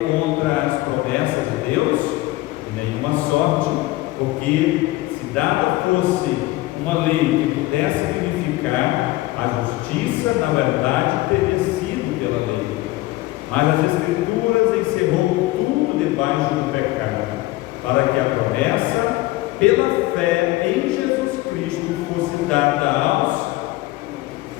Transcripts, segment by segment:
contra as promessas de Deus, de nenhuma sorte, porque se dada fosse uma lei que pudesse vivificar, a justiça, na verdade, teria sido pela lei. Mas as Escrituras encerrou tudo debaixo do pecado, para que a promessa, pela fé em Jesus Cristo, fosse dada aos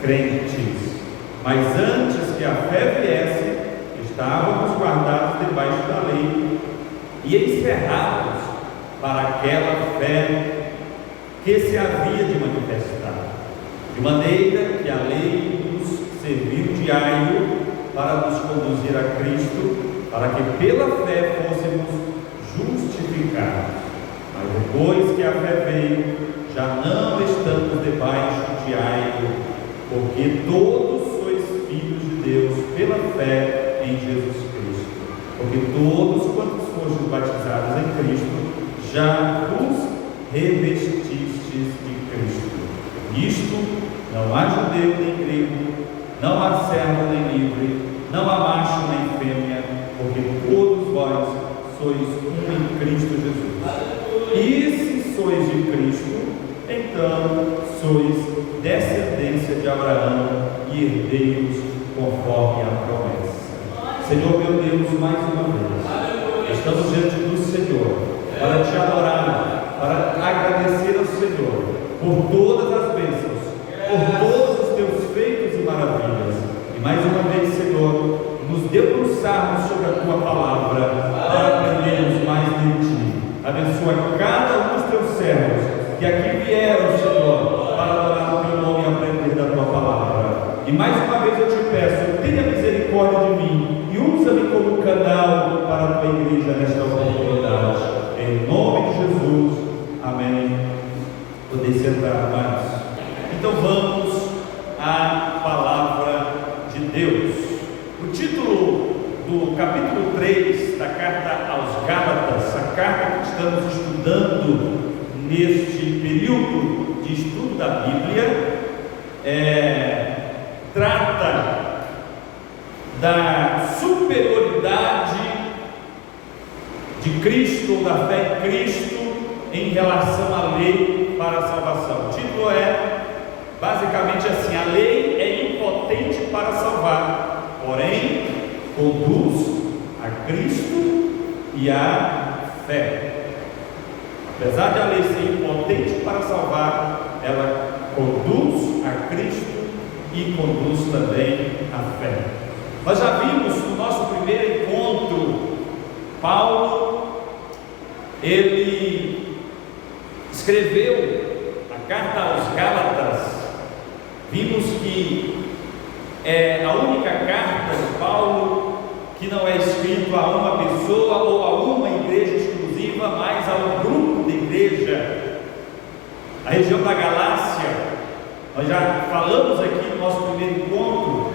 crentes. Mas antes que a fé viesse, estávamos guardados debaixo da lei e encerrados para aquela fé que se havia de manifestar, de maneira que a lei nos serviu de aio para nos conduzir a Cristo, para que pela fé fôssemos justificados. Mas depois que a fé veio, já não estamos debaixo de aio, porque todos sois filhos de Deus pela fé em Jesus Cristo. Porque todos quantos fostes batizados em Cristo, já vos revestistes de Cristo. Nisto não há judeu nem grego, não há servo nem livre, não há macho nem fêmea, porque todos vós sois um em Cristo Jesus. E se sois de Cristo, então sois descendência de Abraão e herdeiros conforme a promessa. Senhor meu Deus, mais uma vez, estamos diante do Senhor para te adorar, para agradecer ao Senhor por todas as bênçãos, por todos os teus feitos e maravilhas. E mais uma vez, Senhor, nos debruçarmos sobre a tua palavra para aprendermos mais de ti. Abençoa cada um dos teus servos que aqui vieram, Senhor, para adorar o teu nome e aprender da tua palavra. E mais uma vez eu te peço, tenha misericórdia de mim e usa-me como canal para a tua igreja nesta oportunidade. Em nome de Jesus, amém. Poder sentar, amados. Então vamos à palavra de Deus. O título do capítulo 3 da carta aos Gálatas, a carta que estamos estudando neste período de estudo da Bíblia, trata da superioridade de Cristo, ou da fé em Cristo, em relação à lei para a salvação. O título é basicamente assim: a lei é impotente para salvar, porém conduz a Cristo e à fé. Apesar de a lei ser impotente para salvar, ela conduz a Cristo e conduz também a fé. Nós já vimos no nosso primeiro encontro, Paulo, ele escreveu a carta aos Gálatas. Vimos que é a única carta de Paulo que não é escrita a uma pessoa ou a uma igreja exclusiva, mas a um grupo de igreja. A região da Galácia, nós já falamos aqui no nosso primeiro encontro,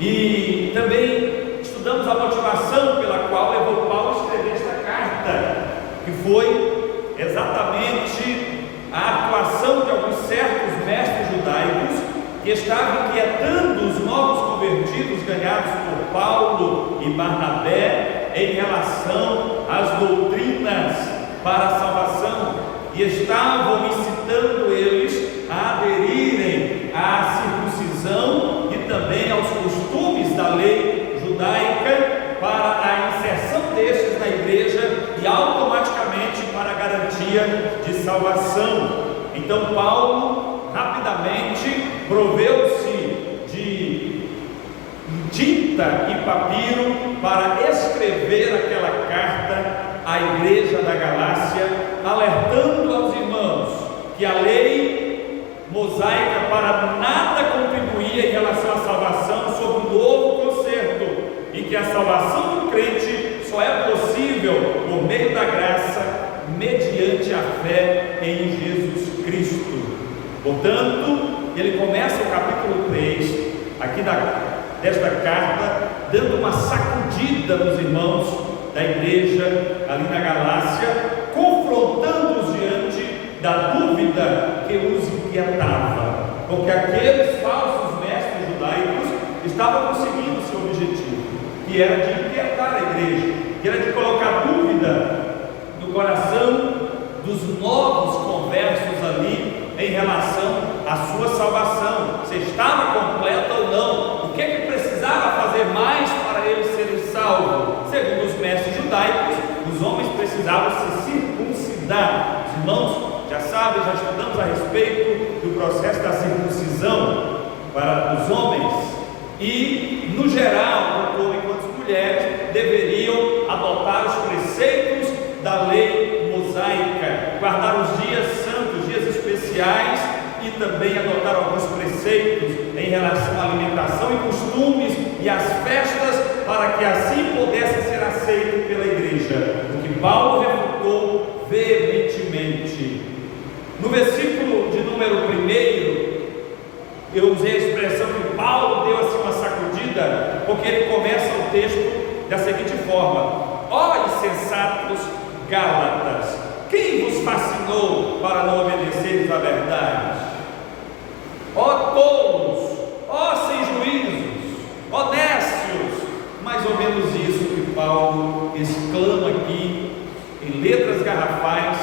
e também estudamos a motivação pela qual levou Paulo a escrever esta carta, que foi exatamente a atuação de alguns certos mestres judaicos que estavam inquietando os novos convertidos ganhados por Paulo e Barnabé em relação às doutrinas para a salvação, e estavam incitando eles a aderirem à circuncisão e também aos costumes da lei judaica para a inserção destes na igreja e automaticamente para a garantia de salvação. Então Paulo rapidamente proveu-se de tinta e papiro para escrever aquela carta à igreja da Galácia, alertando aos irmãos que a lei mosaica para nada contribuía em relação à salvação sob o novo concerto, e que a salvação do crente só é possível por meio da graça, mediante a fé em Jesus Cristo. Portanto, ele começa o capítulo 3 aqui desta carta, dando uma sacudida nos irmãos da igreja ali na Galácia, confrontando-os diante da dúvida que os inquietava, porque aqueles falsos mestres judaicos estavam conseguindo seu objetivo, que era de inquietar ajudar a igreja, que era de colocar dúvida no coração dos novos conversos ali em relação à sua salvação, se estava completa ou não, o que é que precisava fazer mais para eles serem salvos. Segundo os mestres judaicos, os homens precisavam se circuncidar. Os irmãos já sabem, já estudamos a respeito do processo da circuncisão para os homens, e no geral, tanto homens quanto mulheres deveriam adotar os preceitos da lei mosaica, guardar os dias santos, dias especiais, e também adotar alguns preceitos em relação à alimentação e costumes e às festas, para que assim pudesse ser aceito pela igreja, o que Paulo refutou veementemente. No versículo de número 1, eu usei a expressão que Paulo deu assim uma sacudida, porque ele começa o texto da seguinte forma: ó insensatos Gálatas, quem vos fascinou para não obedeceres à verdade? Ó tolos, ó sem juízos, ó nécios. Mais ou menos isso que Paulo exclama aqui em letras garrafais,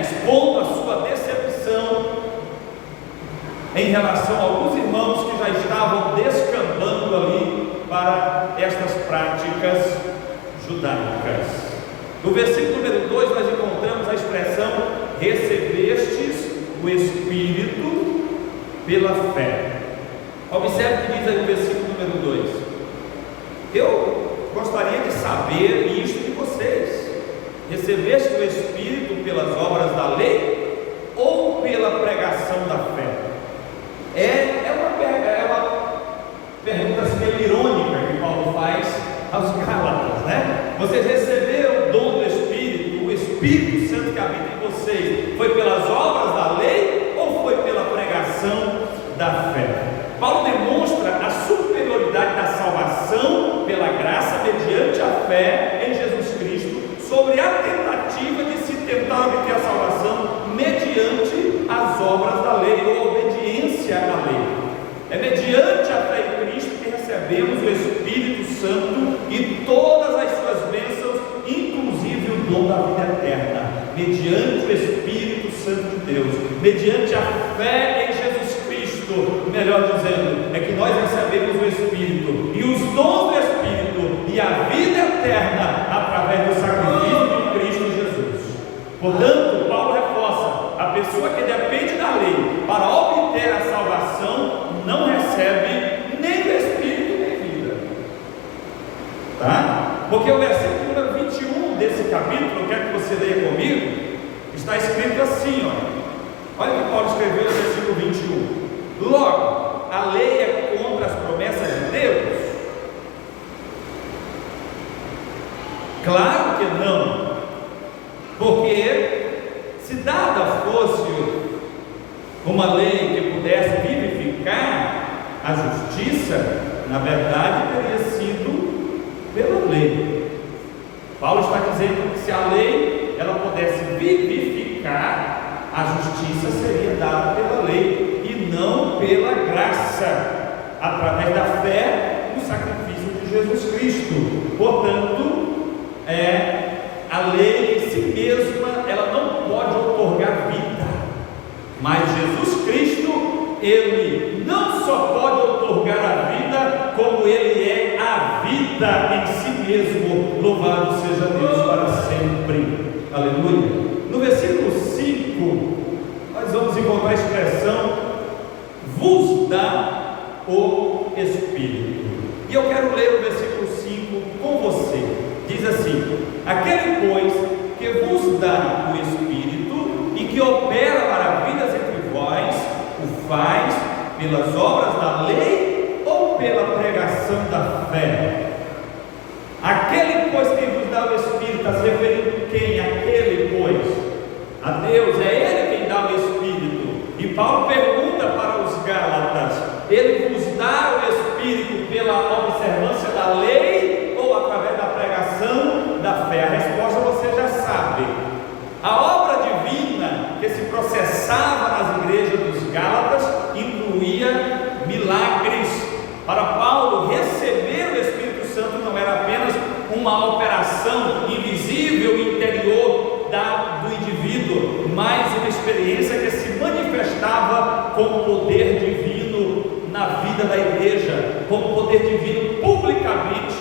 expondo a sua decepção em relação a alguns irmãos que já estavam descambando ali para estas práticas judaicas. No versículo número 2 nós encontramos a expressão: recebestes o Espírito pela fé. Observe o que diz aí no versículo número 2. Eu gostaria de saber isto de vocês: recebeste o Espírito pelas obras da lei ou pela pregação da fé? É uma pergunta assim, meio irônica que Paulo faz aos Gálatas, Vocês receberam o dom do Espírito, o Espírito Santo que habita em vocês, foi pelas obras da lei ou foi pela pregação da fé? Paulo demonstra a superioridade da salvação pela graça mediante a fé em Jesus Cristo sobre a tentativa de se tentar obter a salvação mediante as obras da lei ou obediência à lei. É mediante a fé em Cristo que recebemos o Espírito Santo e todas as suas bênçãos, inclusive o dom da vida eterna, mediante o Espírito Santo de Deus, mediante a fé em Jesus Cristo. Melhor dizendo, é que nós recebemos o Espírito e os dons do Espírito e a vida eterna através do sacrifício de Cristo Jesus. Portanto, Paulo reforça: a pessoa que depende da lei para obter a salvação não recebe nem o Espírito nem vida, porque o versículo número 21 desse capítulo, eu quero que você leia comigo, está escrito assim, olha o que Paulo escreveu no versículo 21: logo, a lei é contra as promessas de Deus? Claro que não, porque se dada fosse uma lei que pudesse vivificar a justiça, na verdade teria sido pela lei. Paulo está dizendo que se a lei ela pudesse vivificar, a justiça seria dada pela lei e não pela graça, através da fé no sacrifício de Jesus Cristo. Portanto, a lei em si mesma ela não pode outorgar vida, mas Jesus Cristo, ele não só pode outorgar a vida, como ele é a vida em si mesmo. Louvado seja Deus para sempre. Aleluia. No versículo 5 nós vamos encontrar a expressão: vos dá o Espírito. E eu quero ler o versículo 5 com você. Diz assim: aquele pois que vos dá o Espírito e que opera maravilhas entre vós, o faz pelas obras da lei ou pela pregação da fé? Aquele pois que vos dá o Espírito, está se referindo quem? Aquele pois? A Deus, é Ele quem dá o Espírito. E Paulo pergunta para os Gálatas: Ele vos dá o Espírito pela observância da lei ou através da pregação da fé? A resposta você já sabe. A obra divina que se processava nas igrejas dos Gálatas incluía milagres. Para Paulo, receber o Espírito Santo não era apenas operação invisível e interior do indivíduo, mas uma experiência que se manifestava com o poder divino na vida da igreja, com o poder divino publicamente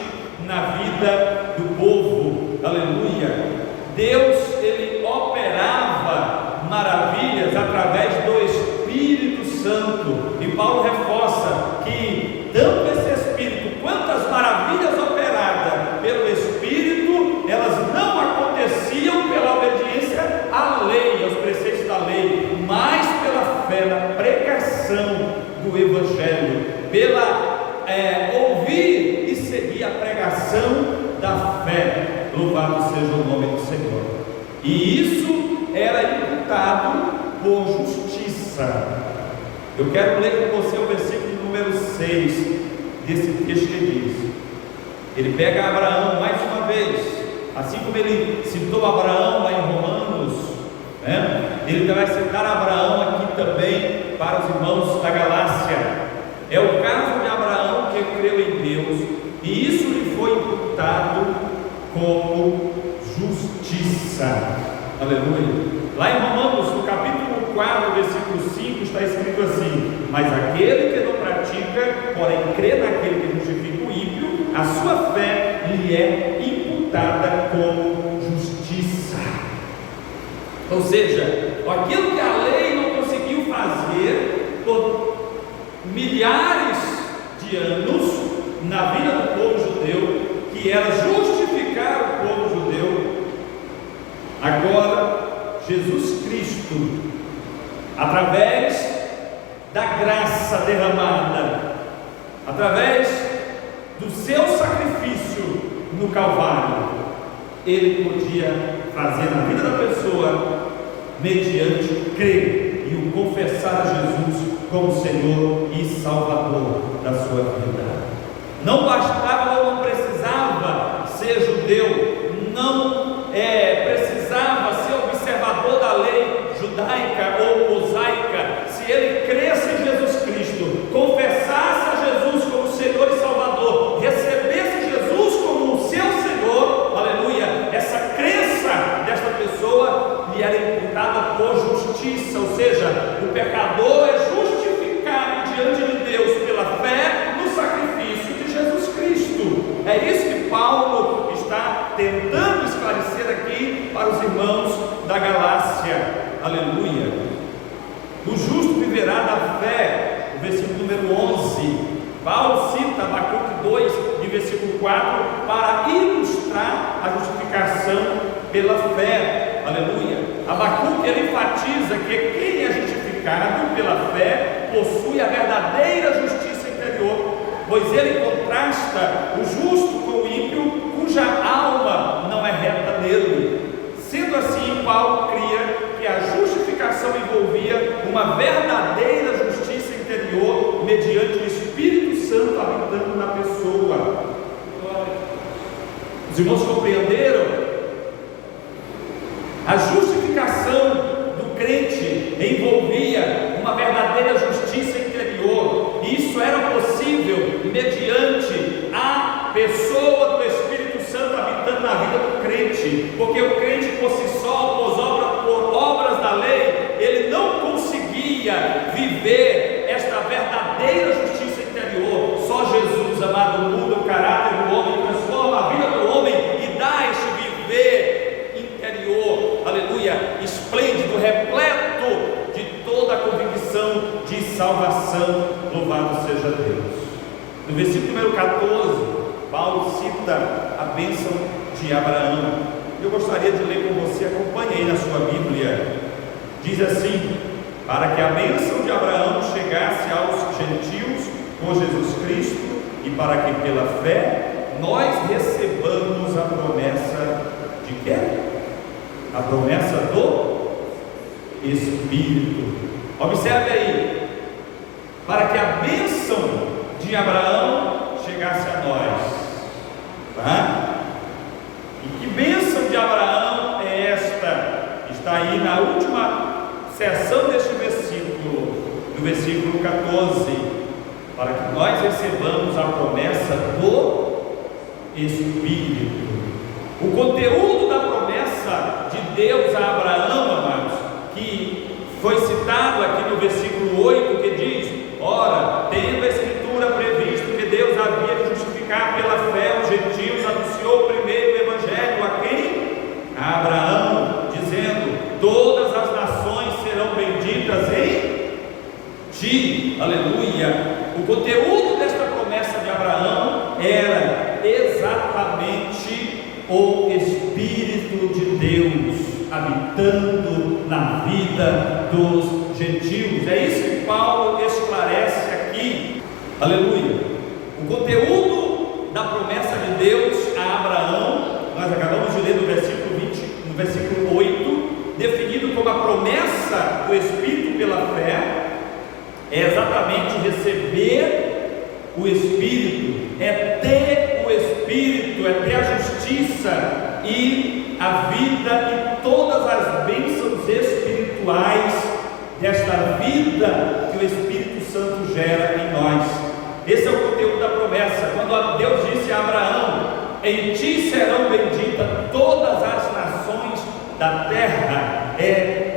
na vida do povo. Aleluia! Deus, ele operava maravilhas através do Espírito Santo, e Paulo reforça que tanto esse Espírito quanto as maravilhas operadas pelo Espírito, elas não aconteciam pela obediência à lei, aos preceitos da lei, mas pela fé, na pregação do Evangelho, pela ouvir e seguir a pregação da fé. Louvado seja o nome do Senhor. E isso era imputado por justiça. Eu quero ler com você o versículo número 6 desse texto que diz: ele pega Abraão mais uma vez, assim como ele citou Abraão lá em Romanos, né? Ele vai citar Abraão aqui também para os irmãos da Galácia. É o caso de Abraão que creu em Deus, e isso lhe foi imputado como justiça. Aleluia. Lá em Romanos, no capítulo 4, versículo 5, está escrito assim: mas aquele que não pratica, porém crê naquele que justifica o ímpio, a sua fé lhe é imputada como justiça. Ou seja, aquilo que a lei não conseguiu fazer por milhares de anos na vida do povo judeu, que era justificar o povo judeu, agora Jesus Cristo, através da graça derramada, através do seu sacrifício no Calvário, ele podia fazer na vida da pessoa, mediante crer e o confessar a Jesus como Senhor e Salvador da sua vida. Não bastava ou não precisava ser judeu, não precisava ser observador da lei judaica ou mosaica. Se ele cresce em Jesus Cristo, confessasse a Jesus como Senhor e Salvador, recebesse Jesus como o seu Senhor, aleluia, essa crença desta pessoa lhe era imputada por justiça. Ou seja, o pecador é justificado diante de Deus pela fé no sacrifício de Jesus Cristo. É isso que Paulo está tentando esclarecer aqui para os irmãos da Galácia. Aleluia. O justo viverá da fé. O versículo número 11, Paulo cita Abacuque 2, de versículo 4, para ilustrar a justificação pela fé. Aleluia. Abacuque, ele enfatiza que quem é justificado pela fé possui a verdadeira justiça interior, pois ele contrasta o justo com o ímpio, cuja alma não é reta nele. Sendo assim, Paulo cria que a justificação envolvia uma verdadeira justiça interior mediante o Espírito Santo habitando na pessoa. Os irmãos compreenderam? A justificação do crente envolvia uma verdadeira justiça interior, e isso era possível mediante a pessoa do Espírito Santo habitando na vida do crente, porque o crente por si só, por obras da lei, ele não conseguia viver esta verdadeira justiça interior. Só Jesus, amado, muda o caráter do homem, transforma a vida do homem e dá este viver interior, aleluia, esplêndido, repleto de toda a convicção de salvação. Louvado seja Deus. No versículo número 14, Paulo cita a bênção de Abraão. Eu gostaria de ler com você, acompanhe aí na sua Bíblia. Diz assim: para que a bênção de Abraão chegasse aos gentios com Jesus Cristo, e para que pela fé nós recebamos a promessa de quê? A promessa do Espírito. Observe aí, para que a bênção de Abraão chegasse a nós, tá? E que bênção de Abraão é esta? Está aí na última seção deste versículo, no versículo 14, para que nós recebamos a promessa do Espírito. conteúdo da promessa de Deus a Abraão, amados, que foi citado aqui no versículo 8, que diz: ora, tendo a Escritura previsto que Deus havia de justificar pela fé os gentios, anunciou primeiro o Evangelho a quem? A Abraão, dizendo: todas as nações serão benditas em ti. Aleluia. O conteúdo desta promessa de Abraão era exatamente o Espírito de Deus habitando na vida dos gentios. É isso que Paulo esclarece aqui. Aleluia. O conteúdo da promessa de Deus a Abraão, nós acabamos de ler no versículo 20, no versículo 8, definido como a promessa do Espírito pela fé, é exatamente receber o Espírito, é ter o Espírito, é ter a justiça e a vida e todas as bênçãos espirituais desta vida que o Espírito Santo gera em nós. Esse é o conteúdo da promessa. Quando Deus disse a Abraão: em ti serão benditas todas as nações da terra,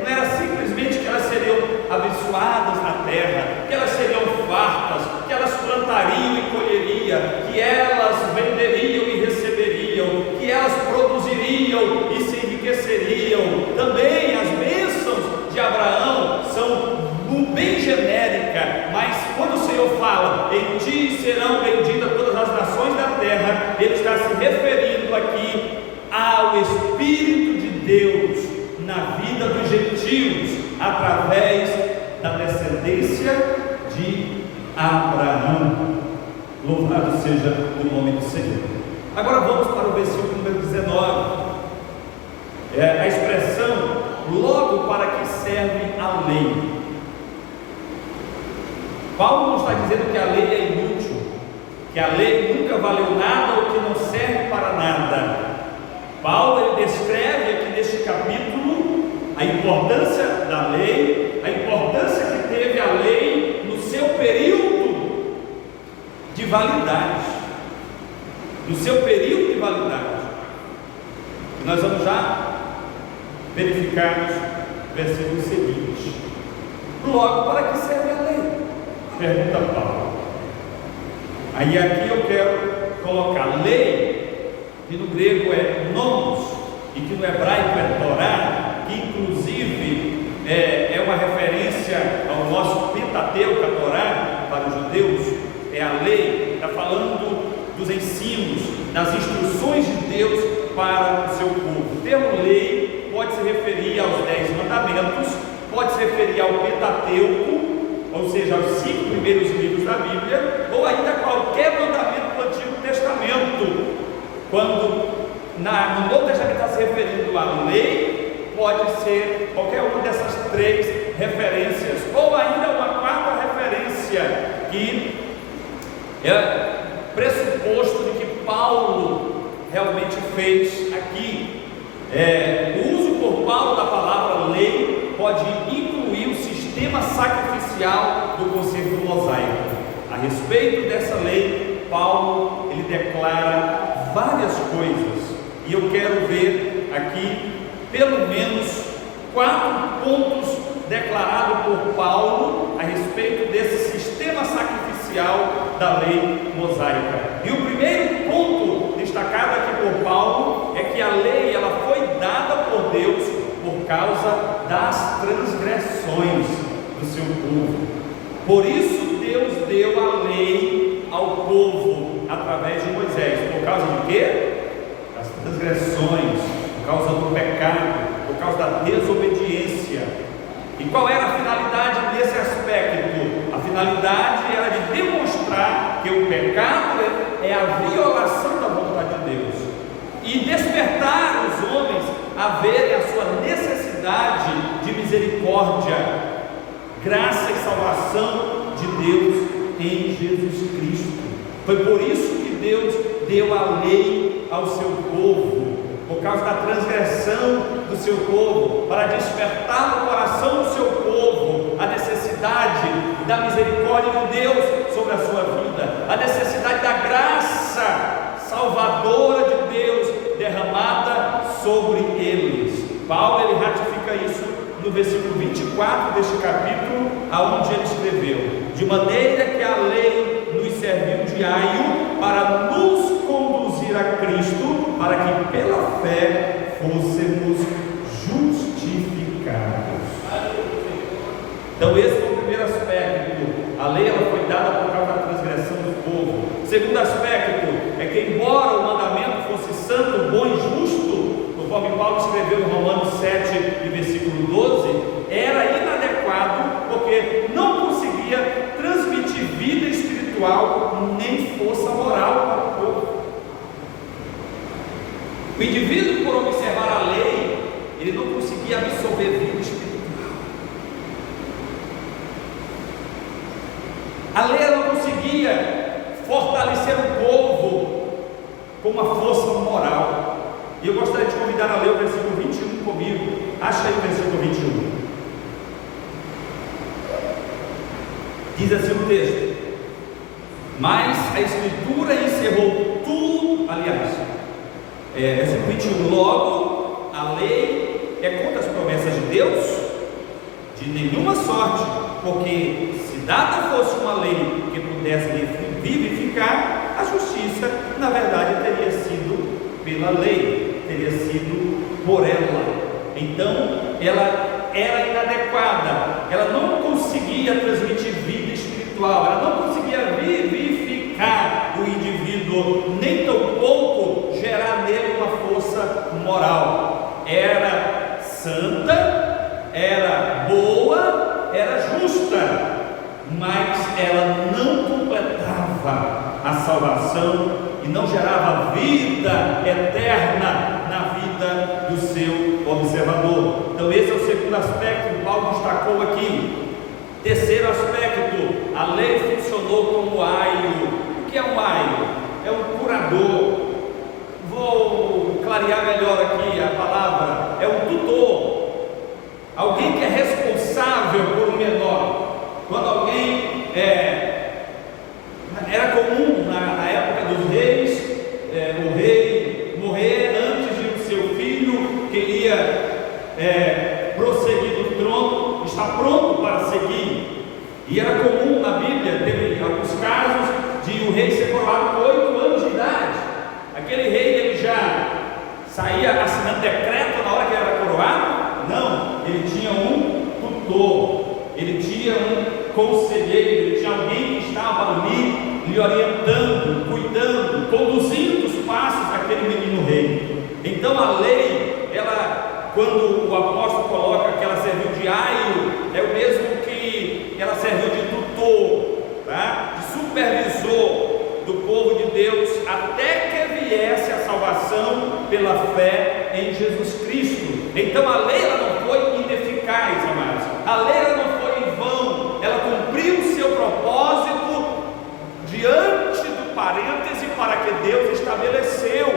não era simplesmente que elas seriam abençoadas na terra, que elas seriam fartas, que elas plantariam e colheriam, que elas venderiam e receberiam, que elas produziriam e se enriqueceriam. Também as bênçãos de Abraão são bem genérica, mas quando o Senhor fala: em ti serão benditas todas as nações da terra, Ele está se referindo aqui ao Espírito de Deus na vida dos gentios, através da descendência de Abraão. Louvado seja o nome do Senhor. Agora vamos para o versículo número 19. A expressão logo para que serve a lei. Paulo não está dizendo que a lei é inútil, que a lei nunca valeu nada ou que não serve para nada. Paulo ele descreve aqui neste capítulo a importância da lei, a importância que teve a lei no seu período de validade, no seu período de validade. E nós vamos já verificar os versículos seguintes. Logo, para que serve a lei? Pergunta Paulo. Aí aqui eu quero colocar lei, que no grego é nomos, e que no hebraico é Torá, que inclusive é uma referência ao nosso Pentateuco, a Torá, para os judeus, é a lei, está falando dos ensinos, das instruções de Deus para o seu povo. O termo lei pode se referir aos 10 mandamentos, pode se referir ao Pentateuco, ou seja, aos 5 primeiros livros da Bíblia, ou ainda qualquer mandamento do Antigo Testamento. Quando no Novo Testamento está se referindo à lei, pode ser qualquer uma dessas 3 referências, ou ainda uma 4ª referência, que é pressuposto de que Paulo realmente fez aqui. O uso por Paulo da palavra lei pode incluir o sistema sacrificial do concerto mosaico. A respeito dessa lei, Paulo ele declara várias coisas, e eu quero ver aqui pelo menos 4 pontos declarados por Paulo a respeito desse sistema sacrificial da lei mosaica. E o primeiro ponto destacado aqui por Paulo é que a lei ela foi dada por Deus por causa das transgressões do seu povo. Por isso Deus deu a lei ao povo através de Moisés. Por causa de quê? Das transgressões, por causa do pecado, por causa da desobediência. E qual era a finalidade desse aspecto? A finalidade era de demonstrar que o pecado é a violação da vontade de Deus, e despertar os homens a verem a sua necessidade de misericórdia, graça e salvação de Deus em Jesus Cristo. Foi por isso que Deus deu a lei ao seu povo, por causa da transgressão do seu povo, para despertar no coração do seu povo a necessidade da misericórdia de Deus sobre a sua vida, a necessidade da graça salvadora de Deus derramada sobre eles. Paulo ele ratifica isso no versículo 24 deste capítulo, aonde ele escreveu: de maneira que a lei nos serviu de aio para nos conduzir a Cristo, para que pela fé fôssemos justificados. Então esse foi o primeiro aspecto. A lei ela foi dada por causa da transgressão do povo. O segundo aspecto é que, embora o mandamento fosse santo, bom e justo, conforme Paulo escreveu em Romanos 7 e versículo 12, era inadequado, porque não conseguia transmitir vida espiritual nem força moral para o povo. O indivíduo, por observar a lei, ele não conseguia absorver vida espiritual. A lei não conseguia fortalecer o povo com uma força moral. E eu gostaria de convidar a ler o versículo 21 comigo. Acha aí o versículo 21. Diz assim o texto: mas a Escritura encerrou tudo, aliás, versículo 21, logo a lei é contra as promessas de Deus? De nenhuma sorte, porque se dada fosse uma lei que pudesse vivificar, a justiça, na verdade, teria sido pela lei, teria sido por ela. Então, ela era inadequada, ela não conseguia transmitir vida espiritual, ela não conseguia vivificar o indivíduo, nem tampouco gerar nele uma força moral. Era santa, era boa, era justa, mas ela não completava a salvação e não gerava vida eterna na vida do seu observador. Então esse é o segundo aspecto que Paulo destacou aqui. Terceiro aspecto: a lei funcionou como aio. O que é um aio? É um curador. Vou clarear melhor aqui a palavra. É um tutor, alguém que é responsável por um menor. Quando alguém era comum na época dos reis, o rei morrer antes de o seu filho que ia prosseguir no trono estar pronto para seguir. E era comum na Bíblia, teve alguns casos de o rei ser coroado com 8 anos de idade. Aquele rei ele já saía assinando decreto na hora que era coroado? Não, ele tinha um tutor, ele tinha um conselheiro, ele tinha alguém que estava ali lhe orientando, cuidando, conduzindo os passos daquele menino rei. Então a lei, ela, quando o apóstolo coloca que ela serviu de aio, é o mesmo que ela serviu de tutor, tá? De supervisor do povo de Deus, até que viesse a salvação pela fé em Jesus Cristo. Então a lei ela não foi ineficaz, amados. A lei ela não foi em vão. Ela cumpriu o seu propósito diante do parêntese para que Deus estabeleceu.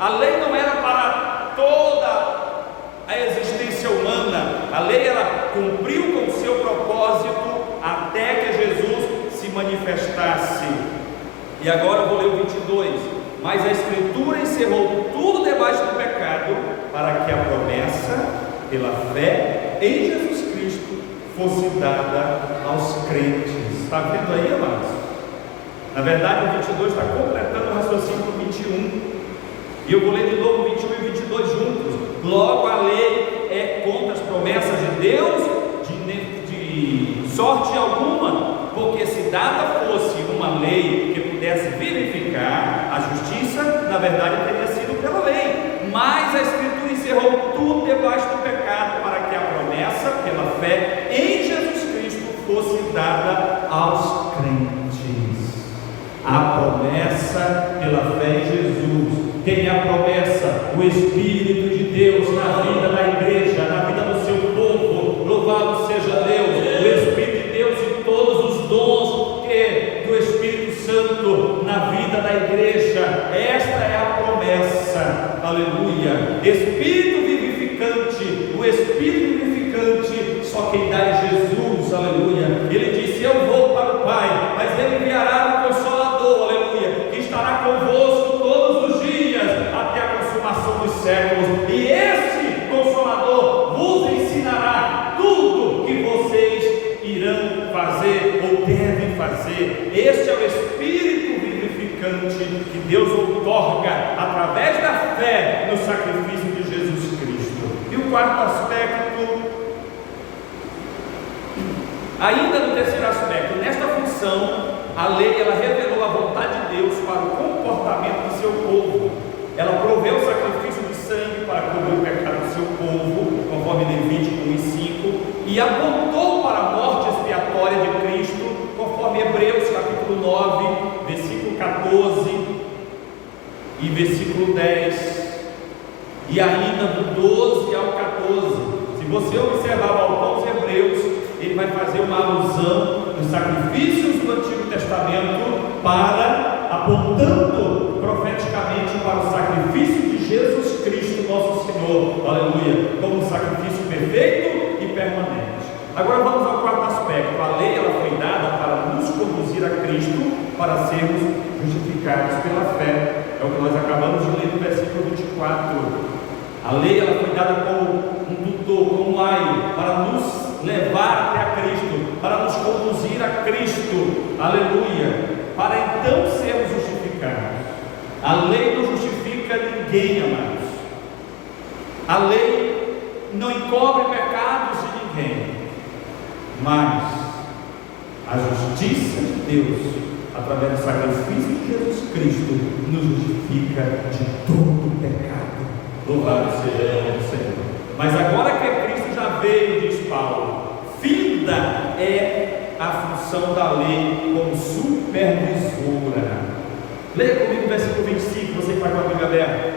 A lei não era para toda a existência humana. A lei ela cumpriu com o seu propósito até que Jesus se manifestasse. E agora eu vou ler o 22. Mas a Escritura encerrou tudo debaixo do pecado, para que a promessa pela fé em Jesus Cristo fosse dada aos crentes. Está vendo aí, amados? Na verdade o 22 está completando o raciocínio do 21. E eu vou ler de novo 21 e 22 juntos. Logo a lei é contra as promessas de Deus, de sorte alguma, porque se dada fosse uma lei que pudesse verificar a justiça, na verdade teria sido pela lei. Mas a Escritura encerrou tudo debaixo do pecado, para que a promessa pela fé em Jesus Cristo fosse dada aos crentes. A promessa pela fé em Jesus. Quem é a promessa? O Espírito de Deus na vida da igreja, na vida do seu povo. Louvado seja Deus, o Espírito de Deus e todos os dons do Espírito Santo na vida da igreja. Esta é a promessa, aleluia. Espírito vivificante, o Espírito vivificante, só quem dá é Jesus, aleluia. Ele disse: eu vou para o Pai, mas Ele enviará o Consolador, aleluia, que estará convosco todos os dias, até a consumação dos séculos, e esse Consolador vos ensinará tudo que vocês irão fazer ou devem fazer. Este é o Espírito vivificante que Deus outorga através da fé no sacrifício de Jesus Cristo. E o quarto aspecto, ainda no terceiro aspecto, nesta função, a lei ela revelou a vontade de Deus para o comportamento do seu povo. Ela proveu o sacrifício de sangue para cobrir o pecado do seu povo, conforme Levítico 1:5, e apontou para a morte expiatória de Cristo, conforme Hebreus capítulo 9, versículo 14 e versículo 10, e ainda do 12 ao 14. Se você observar o autor dos Hebreus, ele vai fazer uma alusão dos sacrifícios do Antigo Testamento apontando profeticamente para o sacrifício de Jesus Cristo, nosso Senhor, aleluia, como um sacrifício perfeito e permanente. Agora vamos ao quarto aspecto. A lei ela foi dada para nos conduzir a Cristo, para sermos justificados pela fé. É o que nós acabamos de ler no versículo 24. A lei ela foi dada como um tutor, como um aio, para nos levar até a Cristo, para nos conduzir a Cristo, aleluia, para então sermos justificados. A lei não justifica ninguém, amados. A lei não encobre pecados de ninguém, mas a justiça de Deus, através do sacrifício de Jesus Cristo, nos justifica de todo pecado. Louvado seja o nome do Senhor. Mas agora que Cristo já veio, diz Paulo, finda é a função da lei como supervisora. Leia comigo o versículo 25, você que vai com a Bíblia aberta.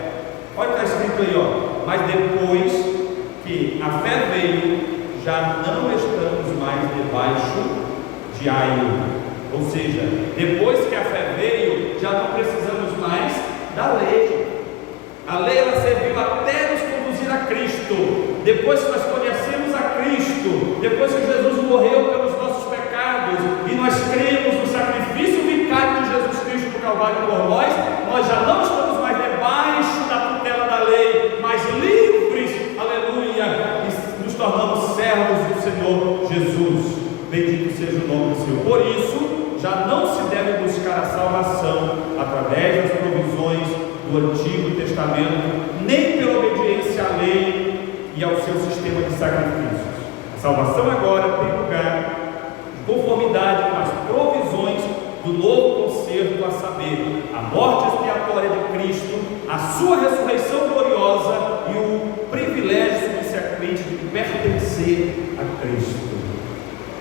Olha o que está escrito aí, ó. Mas depois que a fé veio, já não estamos mais debaixo de aio. Ou seja, depois que a fé veio, já não precisamos mais da lei. A lei ela serviu até nos conduzir a Cristo. Depois que nós conhecemos a Cristo, depois que Jesus morreu pelos nossos pecados e nós cremos no sacrifício vicário de Jesus Cristo no Calvário por nós já não estamos mais debaixo da tutela da lei, mas livres, aleluia, e nos tornamos servos do Senhor Jesus. Bendito seja o nome do Senhor. Por isso, já não se deve buscar a salvação através das provisões do Antigo Testamento, nem pela obediência à lei e ao seu sistema de sacrifícios. A salvação agora tem lugar de conformidade com as provisões do novo concerto, a saber, a morte expiatória de Cristo, a sua ressurreição gloriosa e o privilégio subsequente de pertencer a Cristo.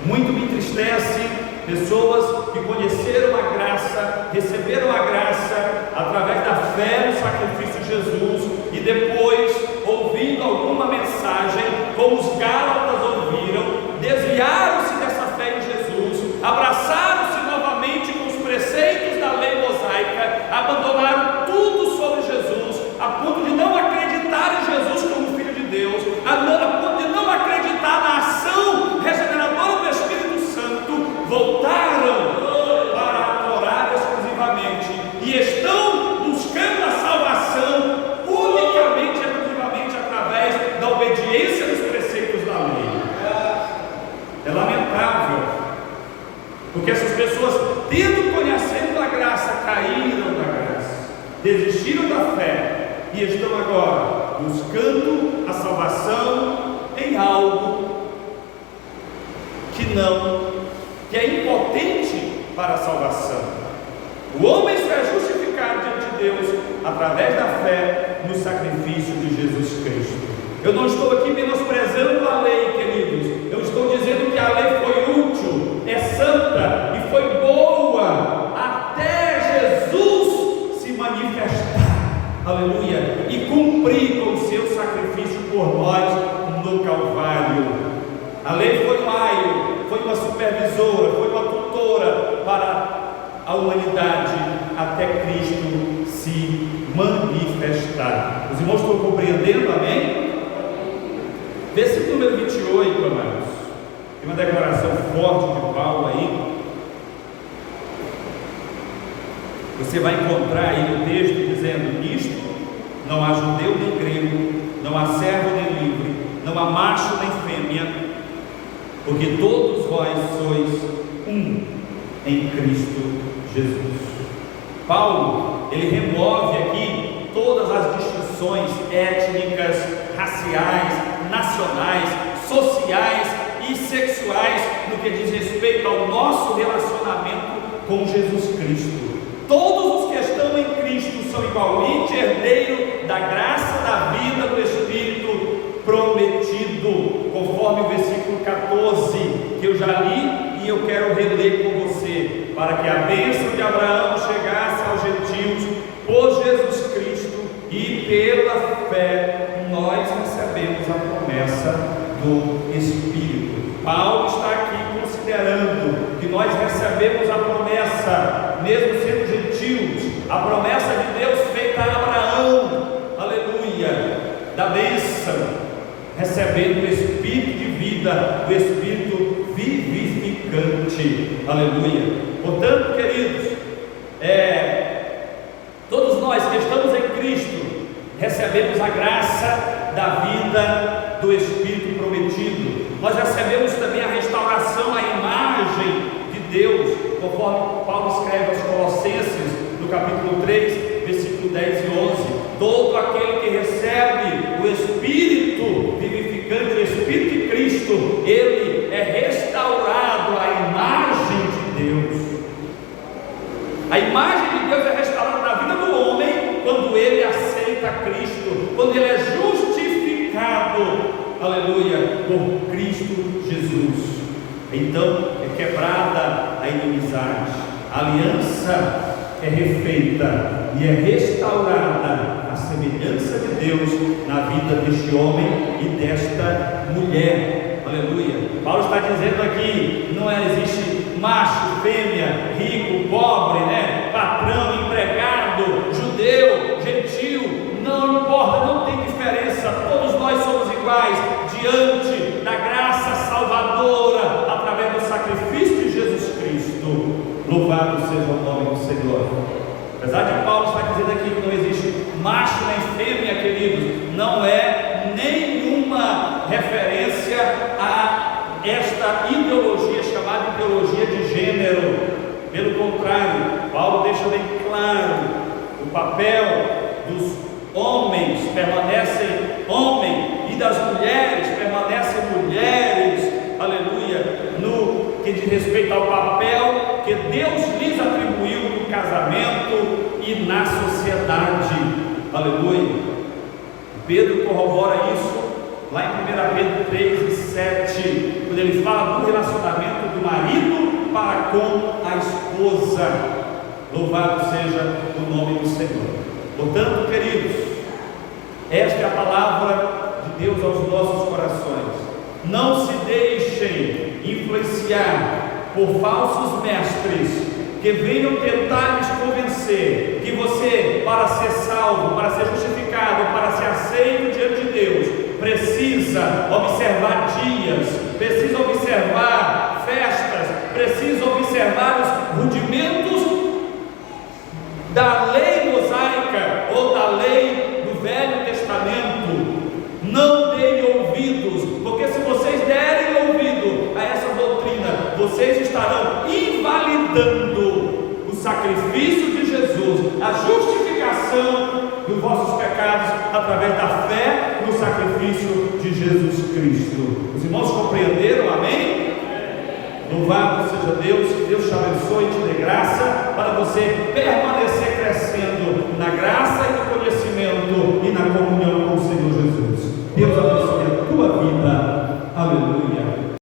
Muito me entristece pessoas que conheceram a graça, receberam a graça através da fé no sacrifício de Jesus e depois, ouvindo alguma mensagem, como os Gálatas ouviram, desviaram-se dessa fé em Jesus, abraçaram-se novamente com os preceitos da lei mosaica, abandonaram tudo sobre Jesus, a ponto de não acreditar em Jesus como Filho de Deus, a ponto de não acreditar na ação regeneradora do Espírito Santo, voltaram para adorar exclusivamente e estão buscando a salvação unicamente e exclusivamente através da obediência dos preceitos da lei. É lamentável, porque essas pessoas, tendo conhecendo a graça, caíram da graça, desistiram da fé e estão agora buscando a salvação em algo que é impotente para a salvação. O homem só é justificado diante de Deus através da fé no sacrifício de Jesus Cristo. Eu não estou aqui menosprezando a lei, queridos. Eu estou dizendo que a lei foi útil, é santa e foi boa até Jesus se manifestar, aleluia, e cumprir com o seu sacrifício por nós no Calvário. A lei foi um aio, foi uma supervisora, foi uma tutora para a humanidade até Cristo se manifestar. Os irmãos estão compreendendo, amém? Versículo número 28, amados. Tem uma declaração forte de Paulo aí. Você vai encontrar aí no texto dizendo: nisto não há judeu nem grego, não há servo nem livre, não há macho nem fêmea, porque todos vós sois um em Cristo Jesus. Paulo, ele remove aqui todas as distinções étnicas, raciais, nacionais, sociais e sexuais no que diz respeito ao nosso relacionamento com Jesus Cristo. Todos os que estão em Cristo são igualmente herdeiros da graça da vida do Espírito prometido, conforme o versículo 14 que eu já li e eu quero reler com você, para que a bênção de Abraão chegasse aos gentios por Jesus Cristo, e pela fé nós recebemos a promessa do Espírito. Paulo está aqui considerando que nós recebemos a promessa, mesmo sendo gentios, a promessa de Deus feita a Abraão, aleluia, da bênção, recebendo o Espírito de vida, o Espírito vivificante, aleluia. Portanto, queridos, todos nós que estamos em Cristo recebemos a graça da vida do Espírito prometido. Nós recebemos também a restauração à imagem de Deus, conforme Paulo escreve aos Colossenses, no capítulo 3, versículo 10 e 11. Todo aquele que recebe o Espírito vivificante, o Espírito de Cristo, ele é restaurado à imagem de Deus. A imagem de Deus é restaurada na vida do homem quando ele aceita Cristo, quando ele é justificado, aleluia, por Cristo Jesus. Então é quebrada a inimizade, a aliança é refeita e é restaurada a semelhança de Deus na vida deste homem e desta mulher, aleluia. Paulo está dizendo aqui, não existe macho, fêmea, rico, pobre, patrão, empregado, judeu, gentil, não importa, não tem diferença, todos nós somos iguais diante da graça salvadora através do sacrifício de Jesus Cristo. Louvado seja o nome do Senhor. Apesar de Paulo estar dizendo aqui que não existe macho nem fêmea, queridos, não é nenhuma referência a esta ideologia chamada ideologia de gênero. Pelo contrário, Paulo deixa bem claro: o papel dos homens permanecem homens e das mulheres permanecem mulheres, aleluia, no que diz respeito ao papel que Deus lhes atribuiu no casamento e na sociedade, aleluia. Pedro corrobora isso lá em 1 Pedro 3 e 7, quando ele fala do relacionamento do marido para com a esposa. Louvado seja o nome do Senhor. Portanto, queridos, esta é a palavra de Deus aos nossos corações. Não se deixem influenciar por falsos mestres que venham tentar lhes convencer que você, para ser salvo, para ser justificado, para ser aceito diante de Deus, precisa observar dias, precisa observar festas, precisa observar os rudimentos da lei mosaica ou da lei do Velho Testamento. Não deem ouvidos, porque se vocês derem ouvido a essa doutrina, vocês estarão invalidando o sacrifício de Jesus, a justificação dos vossos pecados através da fé no sacrifício de Jesus Cristo. Os irmãos compreenderam? Amém? Louvado seja Deus, que Deus te abençoe e te dê graça